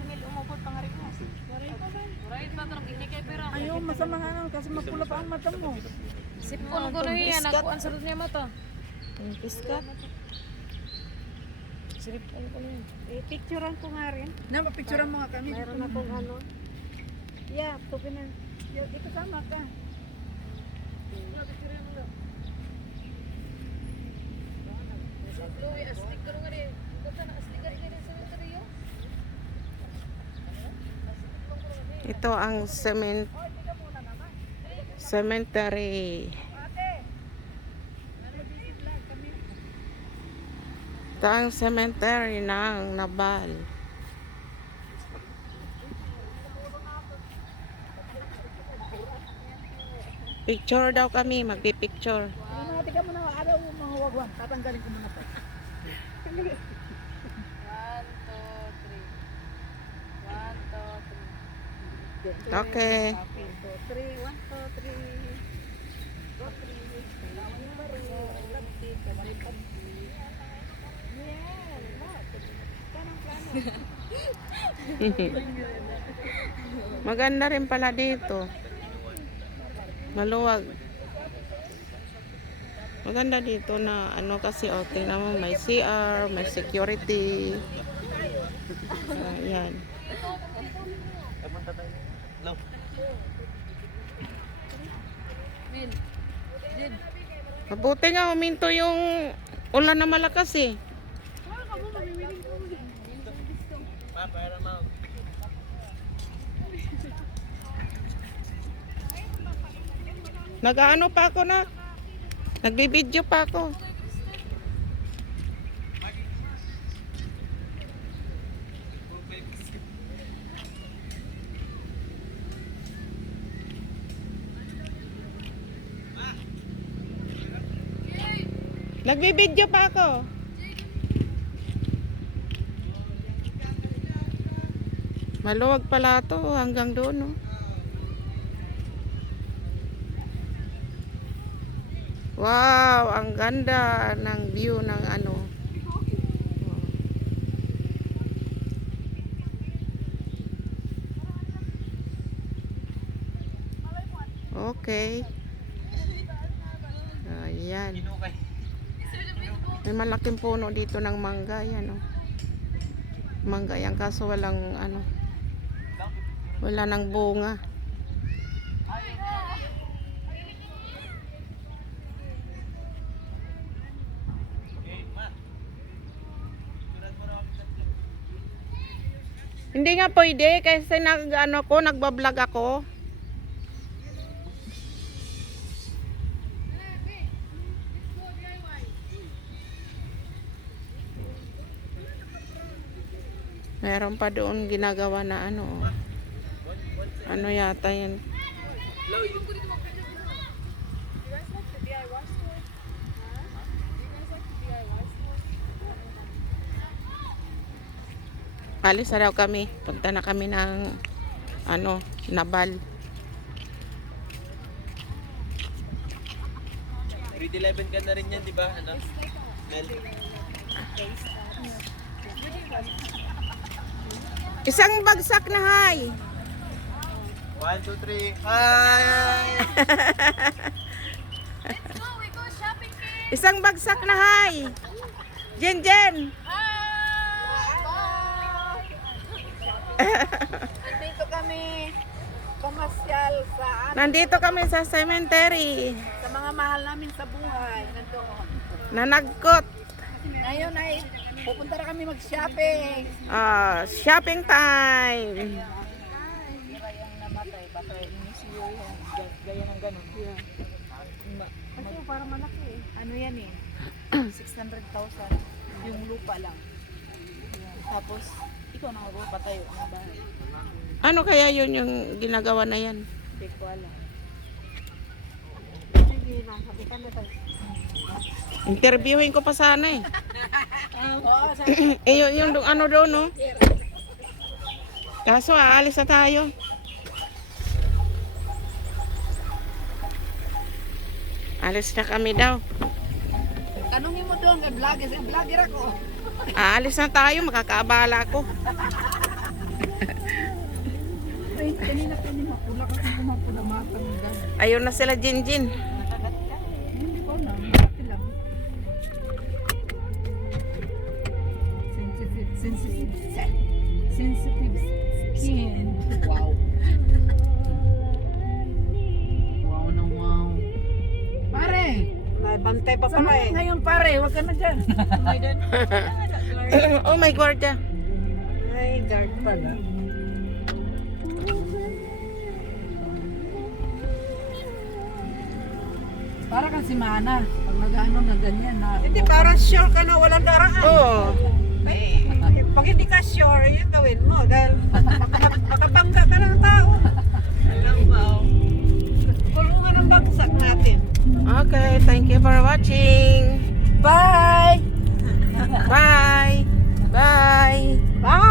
mil mil umabot pangarin mo. Right pa tarong ini kay pera. Ayaw, masama nga naman kasi mapula pa ang mata mo. Sipon ko na yan, ako ang sarot niya mata. Ang piskat. Sipon ko na yan. Eh, picturean ko nga rin. Napapicturean mo nga kami. Mayroon akong ano. Yeah, tupi na. Yo, Di kasama ka. Chloe, astig ka nga rin. Kata na astig ka rin sa interior. Ito ang cement cemetery. Ito ang cemetery ng Nabal. Picture daw kami, magpipicture. Ano mga tiga mo na araw mga wagwan. Tatanggalin ko muna pa. Plano. Maganda rin pala dito. Maluwag. Maganda dito na ano kasi okay naman may CR, may security. Ayan. Min. Jid. Mabuti nga huminto yung ulan na malakas eh. Nag-ano pa ako na? Nagbibideo pa ako. Nagbibideo pa ako. Maluwag pala to hanggang doon, no? Wow, ang ganda ng view ng ano. Okay. Ayan. May malaking puno dito ng mangga, yan oh. Mangga yan kaso walang ano. Wala nang bunga. Hindi nga pwede kasi nag ano ko, nagba-vlog ako. Meron pa doon ginagawa na ano. Ano yata yan. Alis na daw kami. Punta na kami ng ano, Nabal. Grade 11 ka na rin yan, di ba? Ano? Mel? Isang bagsak na hay. 1, 2, 3. Hi! Isang bagsak na hay. Jen Jen. Dito kami pumasyal sa, ano, Nandito kami sa cemetery. sa mga mahal namin sa buhay. Nandoon. Nanagkot. Ngayon ay pupunta na kami mag-shopping. Ah, shopping time. Sira yung namatay. Baka inisyo yung ga- gaya ng ganun. Kasi parang malaki eh. Ano yan eh? 600,000 yung lupa lang. Tapos, ikaw na mag tayo ng bahay. Ano kaya yun yung ginagawa na yan? Hindi ko alam. Sige na, sabi ka na tayo. Interviewin ko pa sana eh. Eh yun, yung do- ano doon no? Kaso aalis na tayo. Alis na kami daw. Tanungin mo doon, kay vlogger, eh, vlogger ako. Aalis na tayo, makakaabala ko. Ay, kanina pa ni mapula kasi kumapula matanggal. Ayaw na sila Jinjin. Hindi sensitive skin. Wow. Wow na wow. Pare, Bantay pa pala eh. ngayon pare? Huwag ka na dyan. oh my God. Ay, guard pala. Para kang si Mana. Pag nag-ano na ganyan na. Hindi, para sure ka na walang daraan. Sure, yun gawin mo. Dahil maka- makabangga ka ng tao. Kulungan ang bagsak natin. Okay, thank you for watching. Bye! Bye. Bye. Bye!